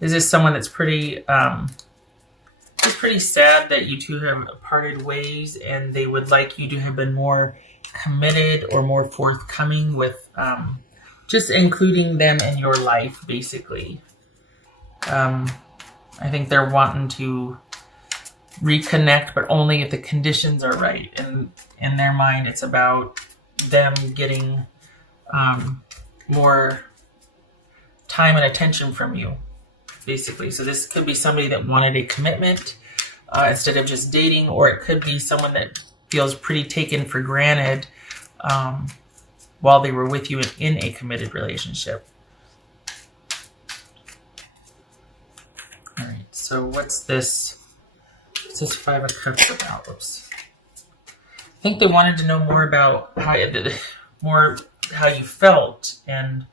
This is someone that's pretty, it's pretty sad that you two have parted ways, and they would like you to have been more committed or more forthcoming with just including them in your life, basically. I think they're wanting to reconnect, but only if the conditions are right. And in their mind, it's about them getting more time and attention from you, basically. So this could be somebody that wanted a commitment instead of just dating, or it could be someone that feels pretty taken for granted while they were with you in a committed relationship. All right, so what's this? What's this Five of Cups about? Oops. I think they wanted to know more about how you felt, and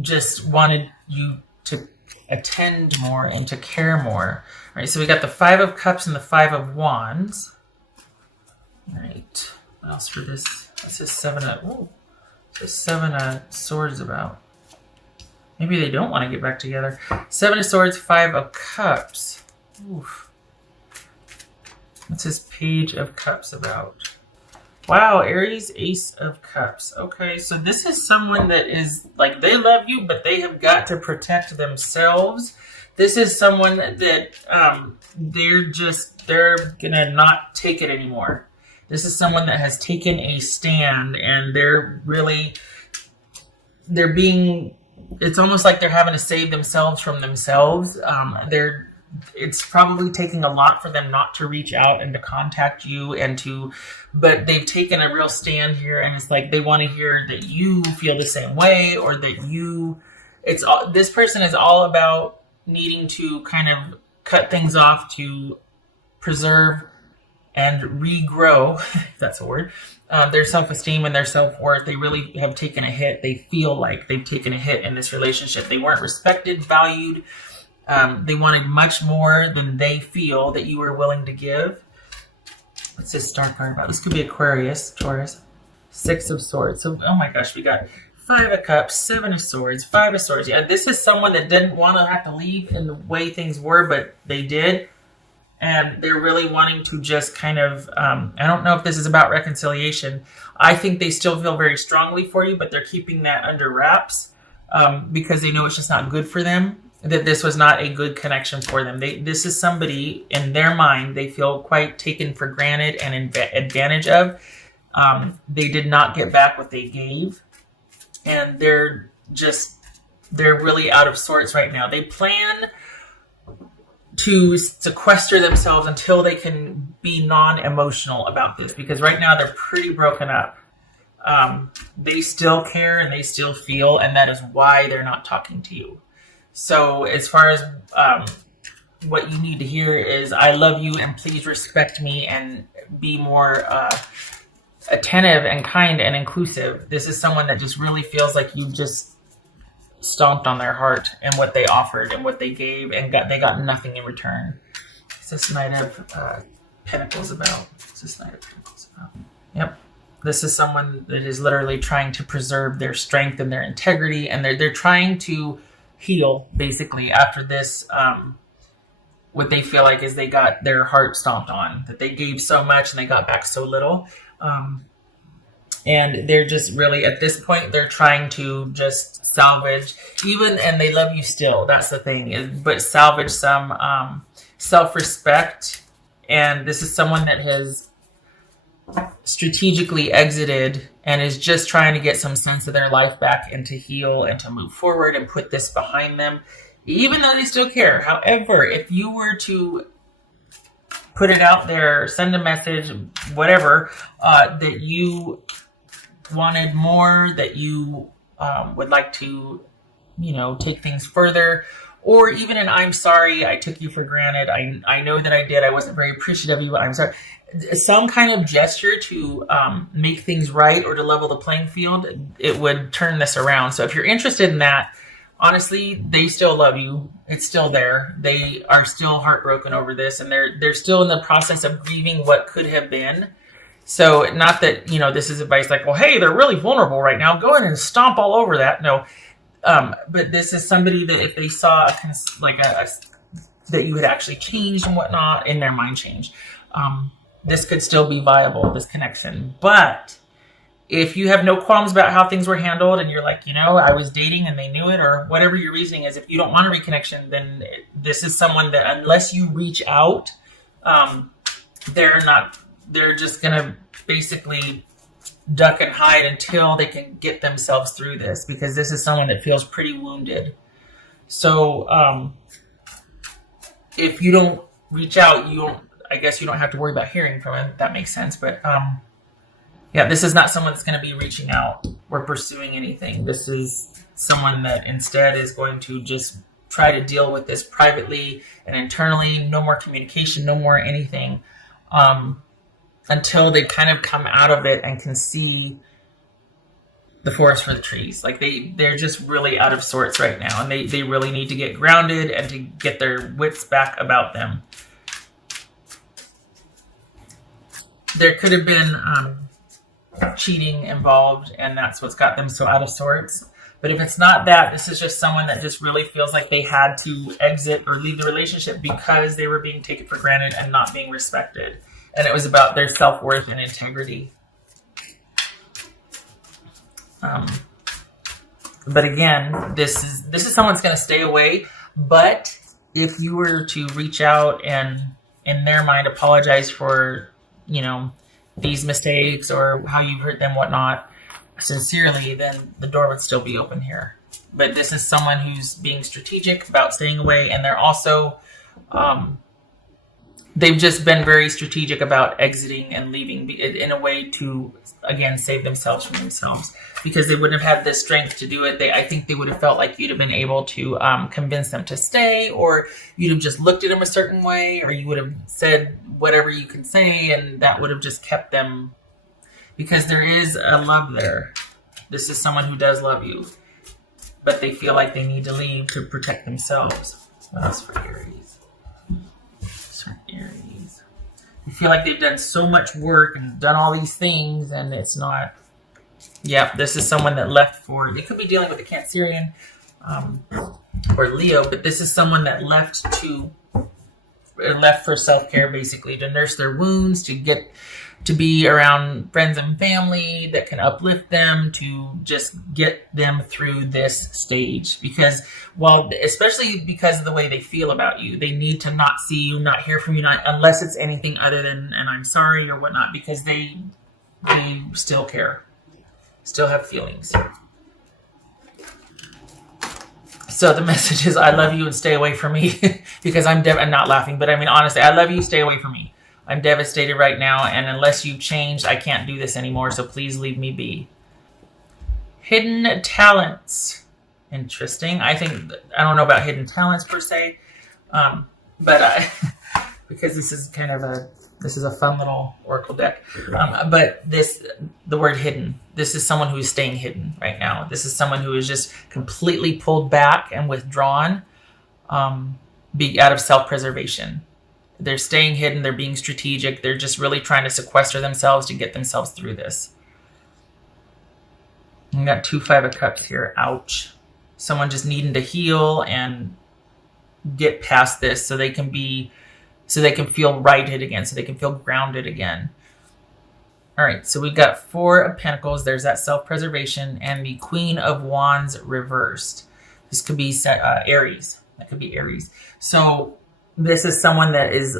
just wanted you to attend more and to care more. All right, so we got the Five of Cups and the Five of Wands. All right, what else for this? This is Seven of Swords about. Maybe they don't want to get back together. Seven of Swords, Five of Cups. Oof. What's this Page of Cups about? Wow, Aries, Ace of Cups. Okay, so this is someone that is, like, they love you, but they have got to protect themselves. This is someone that they're gonna not take it anymore. This is someone that has taken a stand, and it's almost like they're having to save themselves from themselves. It's probably taking a lot for them not to reach out and to contact you but they've taken a real stand here, and it's like they want to hear that you feel the same way, or that this person is all about needing to kind of cut things off to preserve and regrow, if that's a word, their self-esteem and their self-worth. They really have taken a hit. They feel like they've taken a hit in this relationship. They weren't respected, valued. They wanted much more than they feel that you were willing to give. What's this star card about? This could be Aquarius, Taurus. Six of Swords. So, oh my gosh, we got Five of Cups, Seven of Swords, Five of Swords. Yeah, this is someone that didn't want to have to leave in the way things were, but they did. And they're really wanting to just kind of, I don't know if this is about reconciliation. I think they still feel very strongly for you, but they're keeping that under wraps because they know it's just not good for them, that this was not a good connection for them. This is somebody, in their mind, they feel quite taken for granted and advantage of. They did not get back what they gave. And they're really out of sorts right now. They plan to sequester themselves until they can be non-emotional about this, because right now they're pretty broken up. They still care and they still feel, and that is why they're not talking to you. So as far as what you need to hear is, I love you and please respect me and be more attentive and kind and inclusive. This is someone that just really feels like you just stomped on their heart and what they offered and what they gave, and they got nothing in return. What's this Knight of Pentacles about? What's this Knight of Pentacles about? Yep. This is someone that is literally trying to preserve their strength and their integrity, and they're trying to heal, basically, after this, what they feel like is they got their heart stomped on, that they gave so much and they got back so little. And they're just really, at this point, they're trying to just salvage, and they love you still, that's the thing, but salvage some self-respect. And this is someone that has strategically exited and is just trying to get some sense of their life back and to heal and to move forward and put this behind them, even though they still care. However, if you were to put it out there, send a message, whatever, that you wanted more, that you would like to, take things further, or even an I'm sorry, I took you for granted, I know that I did, I wasn't very appreciative of you, I'm sorry. Some kind of gesture to make things right or to level the playing field, it would turn this around. So if you're interested in that, honestly, they still love you. It's still there. They are still heartbroken over this, and they're still in the process of grieving what could have been. So not that, this is advice like, well, hey, they're really vulnerable right now, go in and stomp all over that. No, But this is somebody that if they saw that you had actually changed and whatnot, in their mind changed, this could still be viable, this connection. But if you have no qualms about how things were handled and you're like, I was dating and they knew it, or whatever your reasoning is, if you don't want a reconnection, then this is someone that unless you reach out, they're just going to basically duck and hide until they can get themselves through this, because this is someone that feels pretty wounded. So if you don't reach out, I guess you don't have to worry about hearing from him. That makes sense. But this is not someone that's going to be reaching out or pursuing anything. This is someone that instead is going to just try to deal with this privately and internally. No more communication, no more anything, until they kind of come out of it and can see the forest for the trees. Like they're just really out of sorts right now, and they really need to get grounded and to get their wits back about them. There could have been cheating involved, and that's what's got them so out of sorts. But if it's not that, this is just someone that just really feels like they had to exit or leave the relationship because they were being taken for granted and not being respected. And it was about their self-worth and integrity. But again, this is someone that's going to stay away. But if you were to reach out and in their mind apologize for, these mistakes or how you hurt them, whatnot, sincerely, then the door would still be open here. But this is someone who's being strategic about staying away, and they're also, they've just been very strategic about exiting and leaving in a way to, again, save themselves from themselves, because they wouldn't have had the strength to do it. I think they would have felt like you'd have been able to convince them to stay, or you'd have just looked at them a certain way, or you would have said whatever you can say, and that would have just kept them, because there is a love there. This is someone who does love you, but they feel like they need to leave to protect themselves. What else for Aries? Aries. You feel like they've done so much work and done all these things, and it's not. Yeah, this is someone that left for. They could be dealing with a Cancerian or Leo, but this is someone that left for self-care, basically, to nurse their wounds, to be around friends and family that can uplift them, to just get them through this stage. Because especially because of the way they feel about you, they need to not see you, not hear from you, unless it's anything other than "and I'm sorry" or whatnot, because they still care, still have feelings. So the message is, I love you and stay away from me, because I'm not laughing, but I mean, honestly, I love you, stay away from me. I'm devastated right now, and unless you've changed, I can't do this anymore, so please leave me be. Hidden talents. Interesting. I don't know about hidden talents per se, but because this is a fun little oracle deck. But the word hidden, this is someone who is staying hidden right now. This is someone who is just completely pulled back and withdrawn, out of self-preservation. They're staying hidden. They're being strategic. They're just really trying to sequester themselves to get themselves through this. We got 2 5 of Cups here. Ouch. Someone just needing to heal and get past this so they can feel righted again, so they can feel grounded again. All right, so we've got 4 of Pentacles. There's that self-preservation, and the Queen of Wands reversed. This could be Aries. That could be Aries. So this is someone that is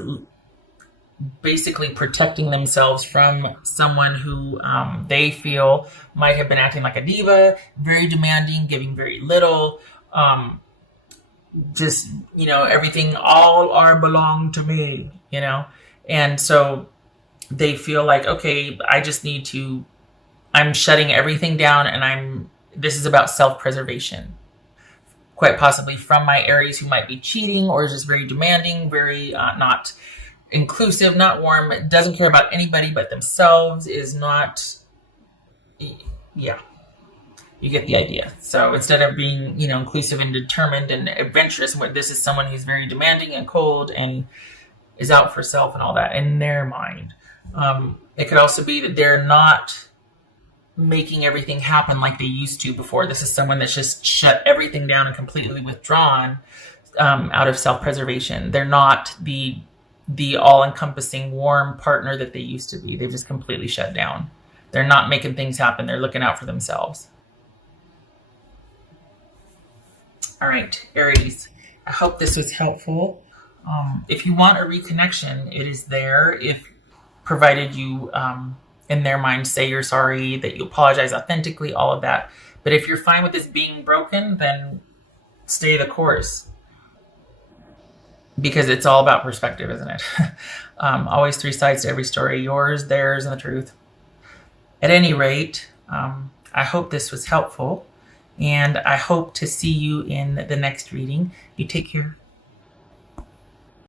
basically protecting themselves from someone who they feel might have been acting like a diva, very demanding, giving very little, just, everything, all are belong to me, and so they feel like, okay, I'm shutting everything down, and this is about self-preservation, quite possibly from my Aries, who might be cheating or is just very demanding, very not inclusive, not warm, doesn't care about anybody but themselves, is not, yeah. You get the idea. So instead of being, inclusive and determined and adventurous, this is someone who's very demanding and cold and is out for self and all that in their mind. It could also be that they're not making everything happen like they used to before. This is someone that's just shut everything down and completely withdrawn out of self-preservation. They're not the all-encompassing warm partner that they used to be. They've just completely shut down. They're not making things happen. They're looking out for themselves. All right, Aries, I hope this was helpful. If you want a reconnection, it is there. If provided you, in their mind, say you're sorry, that you apologize authentically, all of that. But if you're fine with this being broken, then stay the course. Because it's all about perspective, isn't it? Always three sides to every story: yours, theirs, and the truth. At any rate, I hope this was helpful, and I hope to see you in the next reading. You take care.